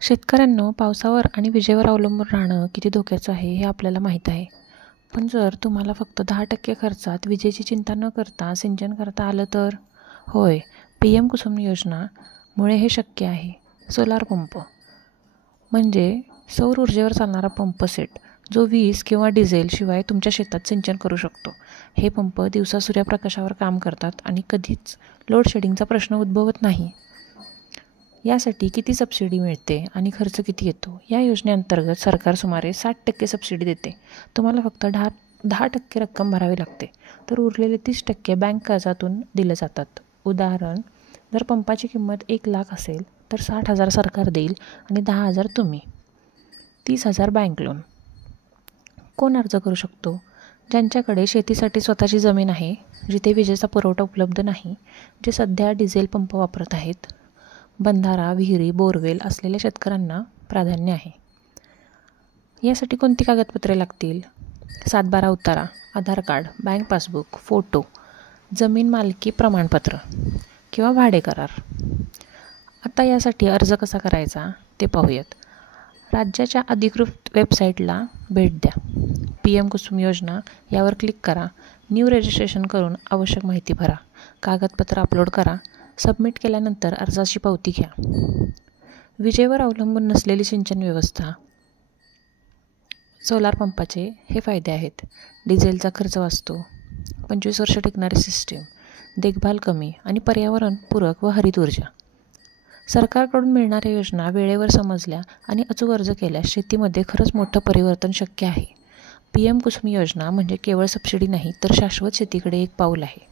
शेतकऱ्यांनो, पावसावर आणि विजेवर अवलंबून राहणं किती धोक्याचं आहे हे आपल्याला माहीत आहे. पण जर तुम्हाला फक्त 10% खर्चात विजेची चिंता न करता सिंचन करता आलं तर? होय, PM कुसुम योजनामुळे हे शक्य आहे. सोलार पंप म्हणजे सौर ऊर्जेवर चालणारा पंप सेट, जो वीज किंवा डिझेल शिवाय तुमच्या शेतात सिंचन करू शकतो. हे पंप दिवसा सूर्यप्रकाशावर काम करतात आणि कधीच लोड शेडिंगचा प्रश्न उद्भवत नाही. यासाठी किती सबसिडी मिळते आणि खर्च किती येतो? या योजनेअंतर्गत सरकार सुमारे 60% सबसिडी देते. तुम्हाला फक्त 10% रक्कम भरावी लागते, तर उरलेले 30% बँक कर्जातून दिले जातात. उदाहरण, जर पंपाची किंमत 1,00,000 असेल तर 60,000 सरकार देईल आणि 10,000 तुम्ही. 30,000 बँक लोन. कोण अर्ज करू शकतो? ज्यांच्याकडे शेतीसाठी स्वतःची जमीन आहे, जिथे विजेचा पुरवठा उपलब्ध नाही, जे सध्या डिझेल पंप वापरत आहेत, बंधारा, विहिरी, बोरवेल असलेल्या शेतकऱ्यांना प्राधान्य आहे. यासाठी कोणती कागदपत्रे लागतील? 7/12 उतारा, आधार कार्ड, बँक पासबुक, फोटो, जमीन मालकी प्रमाणपत्र किंवा भाडे करार. आता यासाठी अर्ज कसा करायचा ते पाहूयात. राज्याच्या अधिकृत वेबसाईटला भेट द्या. PM कुसुम योजना यावर क्लिक करा. न्यू रजिस्ट्रेशन करून आवश्यक माहिती भरा. कागदपत्र अपलोड करा. सबमिट केल्यानंतर अर्जाची पावती घ्या. विजेवर अवलंबून नसलेली सिंचन व्यवस्था. सोलार पंपाचे हे फायदे आहेत. डिझेलचा खर्च वाचतो, 25 वर्ष टिकणारी सिस्टीम, देखभाल कमी आणि पर्यावरणपूरक व हरित ऊर्जा. सरकारकडून मिळणाऱ्या योजना वेळेवर समजल्या आणि अचूक अर्ज केल्यास शेतीमध्ये खरंच मोठं परिवर्तन शक्य आहे. PM कुसुम योजना म्हणजे केवळ सबसिडी नाही, तर शाश्वत शेतीकडे एक पाऊल आहे.